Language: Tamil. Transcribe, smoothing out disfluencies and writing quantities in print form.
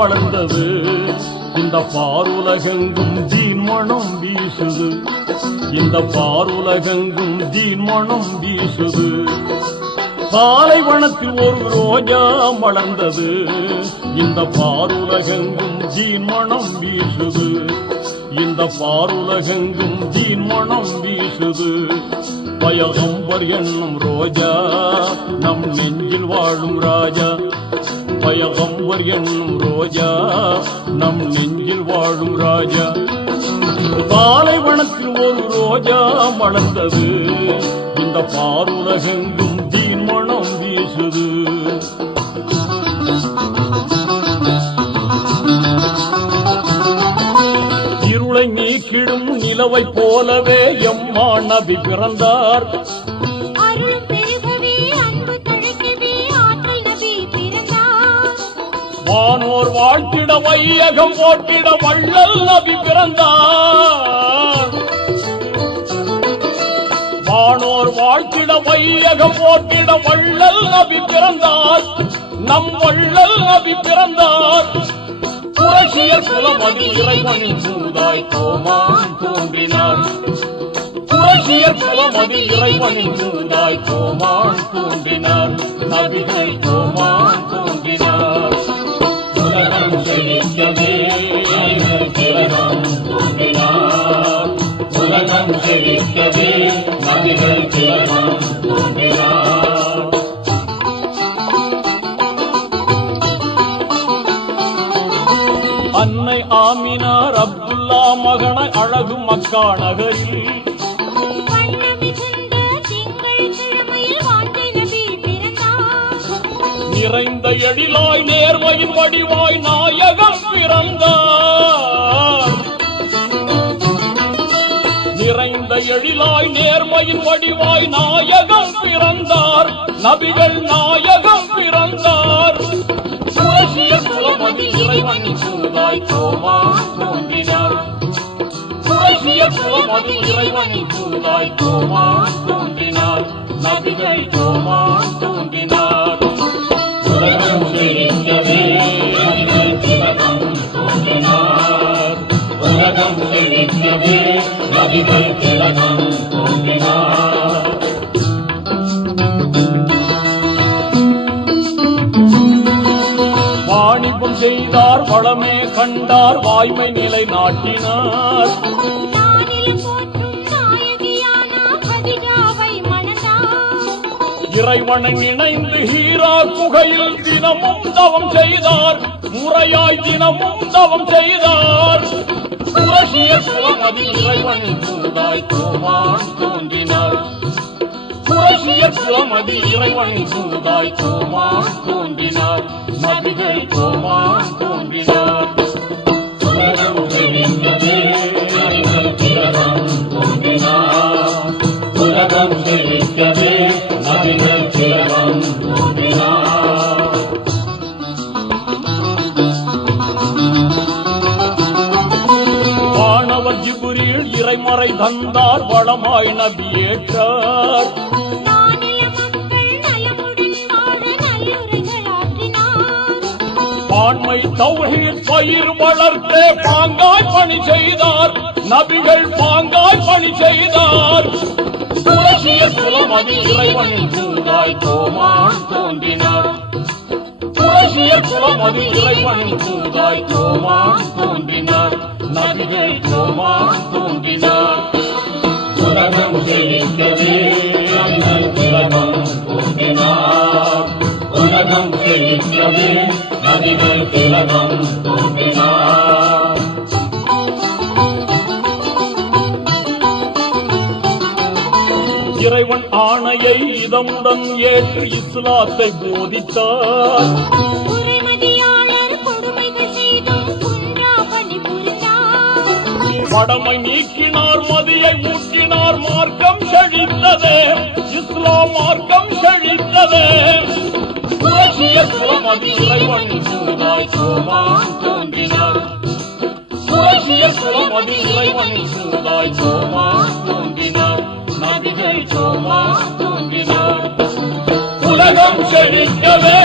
வளர்ந்தது. இந்த பாருலகெங்கும் தீன் மனம் வீசுது. இந்த பாருலகெங்கும் தீன் மனம் வீசுது. பாலைவனத்தில் ஒரு ரோஜா மலர்ந்தது. இந்த பாருலகெங்கும் தீன் மனம் வீசுது. இந்த பாருலகெங்கும் தீன் மனம் வீசுது. பயகம்பர் என்னும் ரோஜா நம் நெஞ்சில் வாழும் ராஜா. பயகம்பர் என்னும் ரோஜா நம் நெஞ்சில் வாழும் ராஜா. பாலைவனத்தில் ஒரு ரோஜா மலர்ந்தது. இந்த பாருலகெங்கும் தீன் மனம் வீசுது. இருளை நீக்கிடும் நிலவை போலவே எம்மா நபி பிறந்தார். வானோர் வாழ்த்திட வையகம் போட்டிட வள்ளல் நபி பிறந்தார். வானோர் வாழ்த்திட வையகம் போட்டிட வள்ளல் நபி பிறந்தார். நம் வள்ளல் நபி பிறந்தார். குறைஷியர் குலமதி இறைவனின் சூதாய் கோமான் தோன்றினார். குறைஷியர் குலமதி இறைவனின் சூதாய் கோமான் தோன்றினார். நபிகள் கோமான் தோன்றினார். உலகம் செழிக்கவே திலகம் தோன்றினார். உலகம் செழிக்கவே நபிகள் திலகம் தோன்றினார். அன்னை ஆமினார் அப்துல்லா மகனை அழகு மக்கா நகரில் நிறைந்த எழிலாய் நேர்மையின் வடிவாய் நாயகம் பிறந்தார். நிறைந்த எழிலாய் நேர்மையின் வடிவாய் நாயகம் பிறந்தார். நபிகள் நாயகம் பிறந்தார். குறைஷியர் குலமதி இறைவனின் சூதாய் கோமான் தோன்றினார். குறைஷியர் குலமதி இறைவனின் சூதாய் கோமான் தோன்றினார். நபிகள் கோமான் தோன்றினார். உலகம் செழிக்கவே திலகம் தோன்றினார். உலகம் செழிக்கவே நபிகள் திலகம் தோன்றினார். வாணிபம் செய்தார் வளமே கண்டார் வாய்மை நிலை நாட்டினார். இறைவனை இணைந்து ஹீரா குகையில் தினமும் தவம் செய்தார். முறையாய் தினமும் தவம் செய்தார். குறைஷியர் குலமதி இறைவனின் சூதாய் கோமான் தோன்றினார். குறைஷியர் குலமதி இறைவனின் சூதாய் கோமான் தோன்றினார். நபிகள் கோமான் தோன்றினார். உலகம் செழிக்கவே திலகம் தோன்றினார். உலகம் செழிக்கவே நபிகள் திலகம் தோன்றினார். வானவர் ஜிப்ரீல் இறைமறை தந்தார். வளமாய் நபி ஏற்றார். பான்மை தௌஹீத் பயிர் வளர்த்தே பாங்காய் பணி செய்தார். நபிகள் பாங்காய் பணி செய்தார். குறைஷியர் குலமதி இறைவனின் சூதாய் கோமான் தோன்றினார். குறைஷியர் குலமதி இறைவனின் சூதாய் கோமான் தோன்றினார். நபிகள் கோமான் தோன்றினார். உலகம் செழிக்கவே திலகம் தோன்றினார். உலகம் செழிக்கவே நபிகள் திலகம் தோன்றினார். இறைவன் ஆணையை இதமுடன் ஏற்று இஸ்லாத்தை போதித்தார். படமை நீக்கினார் மதியை ஊற்றினார். மார்க்கம் செழித்ததே இஸ்லாம் மார்க்கம் செழித்ததே. குறைஷியர் குலமதி இறைவனின் சூதாய் கோமான் தோன்றினார். குறைஷியர் குலமதி இறைவனின் சூதாய் கோமான் தோன்றினார். நபிகள் கோமான் தோன்றினார். உலகம் செழிக்கவே